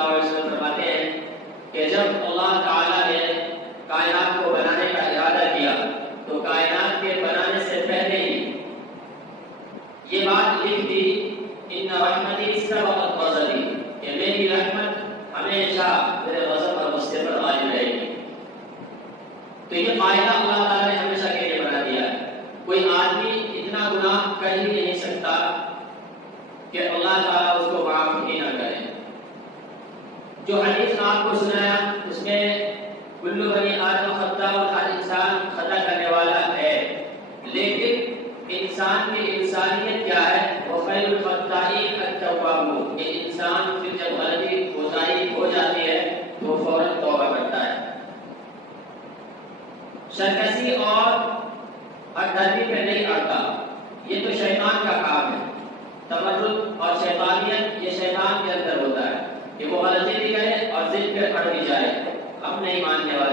اللہ علیہ وسلم فرماتے ہیں کہ جب اللہ تعالیٰ نے کائنات کو بنانے کا ارادہ کیا تو کائنات کے بنانے سے پہلے ہی یہ بات لکھ دی ان رحمتی سبقت غضبی کہ میری رحمت ہمیشہ میرے غضب اور غصے پر غالب رہے گی. تو یہ قاعدہ اللہ تعالیٰ نے ہمیشہ کے لیے بنا دیا ہے. کوئی آدمی اتنا گناہ کر ہی نہیں سکتا کہ اللہ تعالیٰ اس کو معاف ہی نہ کرے. جو حدیث نے آپ کو سنایا اس میں کل بنی آدم خطاء، ہر انسان خطا کرنے والا ہے، لیکن انسان کی انسانیت کیا ہے؟ وہ خیر الخطائین التواب، کہ انسان پھر جب غلطی کوتاہی ہو جاتی ہے تو فوراً توبہ کرتا ہے. سرکشی اور ہردردی پہ نہیں اڑتا، یہ تو شیطان کا کام ہے. تمرد اور شیطانیت یہ شیطان کے اندر ہوتا ہے کہ وہ غلطی بھی کرے اور ضد پہ اڑ بھی جائے. ہم نہیں ماننے والے